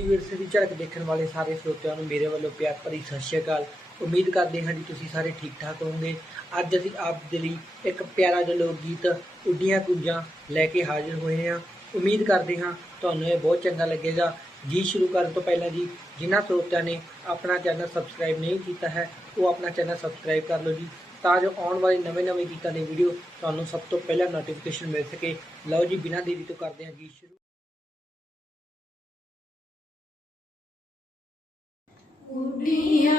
ਹਾਂਜੀ ਵਿਰਸੇ ਦੀ ਝਲਕ ਦੇਖਣ ਵਾਲੇ ਸਾਰੇ ਸਰੋਤਿਆਂ ਨੂੰ ਮੇਰੇ ਵੱਲੋਂ ਪਿਆਰ ਭਰੀ ਸਤਿ ਸ਼੍ਰੀ ਅਕਾਲ। ਉਮੀਦ ਕਰਦੇ ਹਾਂ ਜੀ, ਤੁਸੀਂ ਸਾਰੇ ਠੀਕ ਠਾਕ ਹੋਵੋਗੇ। ਅੱਜ ਅਸੀਂ ਆਪ ਦੇ ਲਈ ਇੱਕ ਪਿਆਰਾ ਜਿਹਾ ਲੋਕ ਗੀਤ ਉੱਡੀਆਂ ਕੁੰਜਾਂ ਲੈ ਕੇ ਹਾਜ਼ਰ ਹੋਏ ਹਾਂ। ਉਮੀਦ ਕਰਦੇ ਹਾਂ ਤੁਹਾਨੂੰ ਇਹ ਬਹੁਤ ਚੰਗਾ ਲੱਗੇਗਾ। ਗੀਤ ਸ਼ੁਰੂ ਕਰਨ ਤੋਂ ਪਹਿਲਾਂ ਜੀ, ਜਿਨ੍ਹਾਂ ਸਰੋਤਿਆਂ ਨੇ ਆਪਣਾ ਚੈਨਲ ਸਬਸਕ੍ਰਾਈਬ ਨਹੀਂ ਕੀਤਾ ਹੈ, ਉਹ ਆਪਣਾ ਚੈਨਲ ਸਬਸਕ੍ਰਾਈਬ ਕਰ ਲਓ ਜੀ। ਤਾਂ ਜੋ ਆਉਣ ਵਾਲੇ ਨਵੇਂ-ਨਵੇਂ ਗੀਤਾਂ ਦੀ ਵੀਡੀਓ ਤੁਹਾਨੂੰ ਸਭ ਤੋਂ ਪਹਿਲਾਂ ਨੋਟੀਫਿਕੇਸ਼ਨ ਮਿਲ ਸਕੇ। ਲਓ ਜੀ, ਬਿਨਾਂ ਦੇਰੀ ਤੋਂ ਕਰਦੇ ਹਾਂ ਗੀਤ ਸ਼ੁਰੂ। ਉੱਡੀਆਂ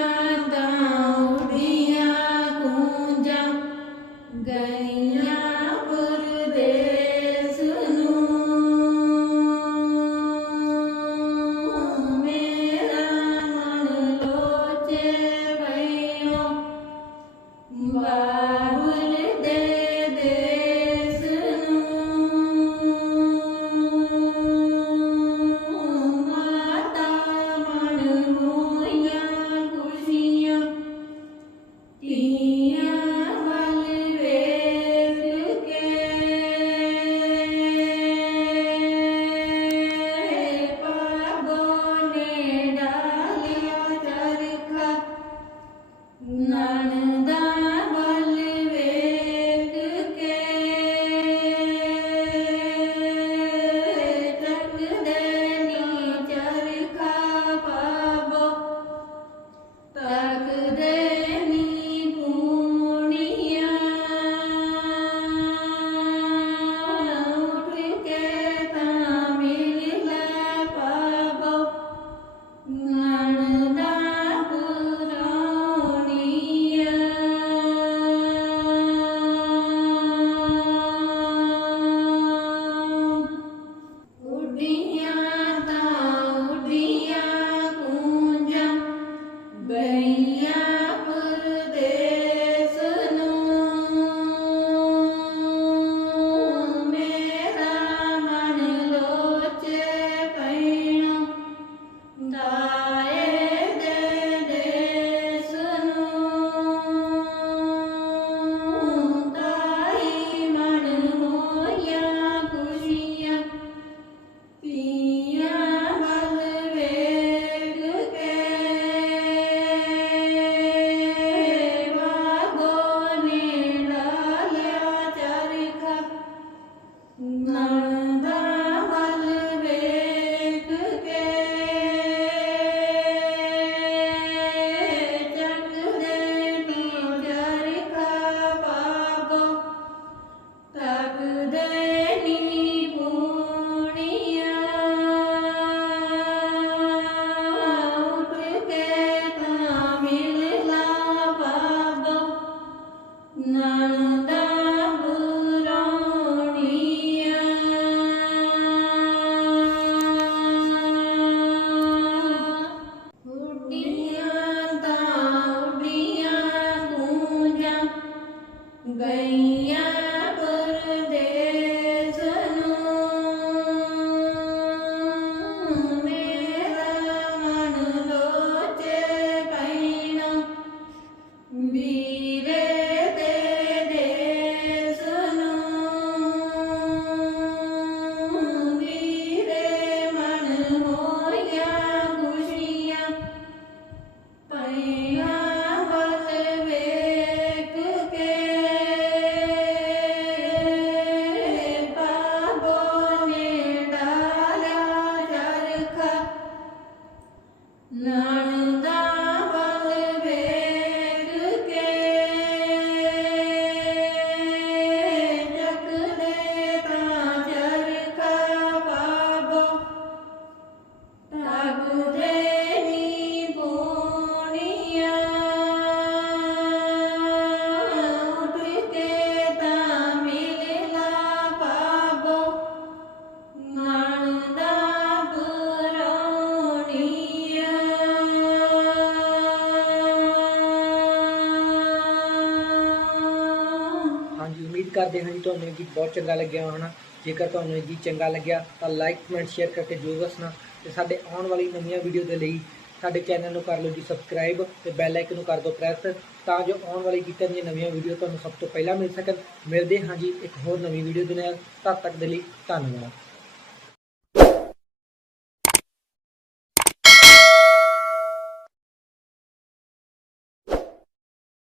ਉਮੀਦ ਕਰਦੇ ਹਾਂ ਜੀ ਤੁਹਾਨੂੰ ਇਹ ਗੀਤ ਬਹੁਤ ਚੰਗਾ ਲੱਗਿਆ ਹੋਣਾ। ਜੇਕਰ ਤੁਹਾਨੂੰ ਇਹ ਗੀਤ ਚੰਗਾ ਲੱਗਿਆ, ਤਾਂ ਲਾਈਕ ਕਮੈਂਟ ਸ਼ੇਅਰ ਕਰਕੇ ਜਰੂਰ ਦੱਸਣਾ ਤੇ ਸਾਡੇ ਆਉਣ ਵਾਲੀ ਨਵੀਆਂ ਵੀਡੀਓ ਦੇ ਲਈ ਸਾਡੇ ਚੈਨਲ ਨੂੰ ਕਰ ਲਓ ਜੀ ਸਬਸਕ੍ਰਾਈਬ ਤੇ ਬੈਲ ਆਈਕਨ ਨੂੰ ਕਰ ਦਿਓ ਪ੍ਰੈਸ ਤਾਂ ਜੋ ਆਉਣ ਵਾਲੀ ਗੀਤਾਂ ਦੀਆਂ ਨਵੀਆਂ ਵੀਡੀਓ ਤੁਹਾਨੂੰ ਸਭ ਤੋਂ ਪਹਿਲਾਂ ਮਿਲ ਸਕਣ। ਮਿਲਦੇ ਹਾਂ ਜੀ ਇੱਕ ਹੋਰ ਨਵੀਂ ਵੀਡੀਓ ਦੇ ਨਾਲ। ਤਦ ਤੱਕ ਦੇ ਲਈ ਧੰਨਵਾਦ।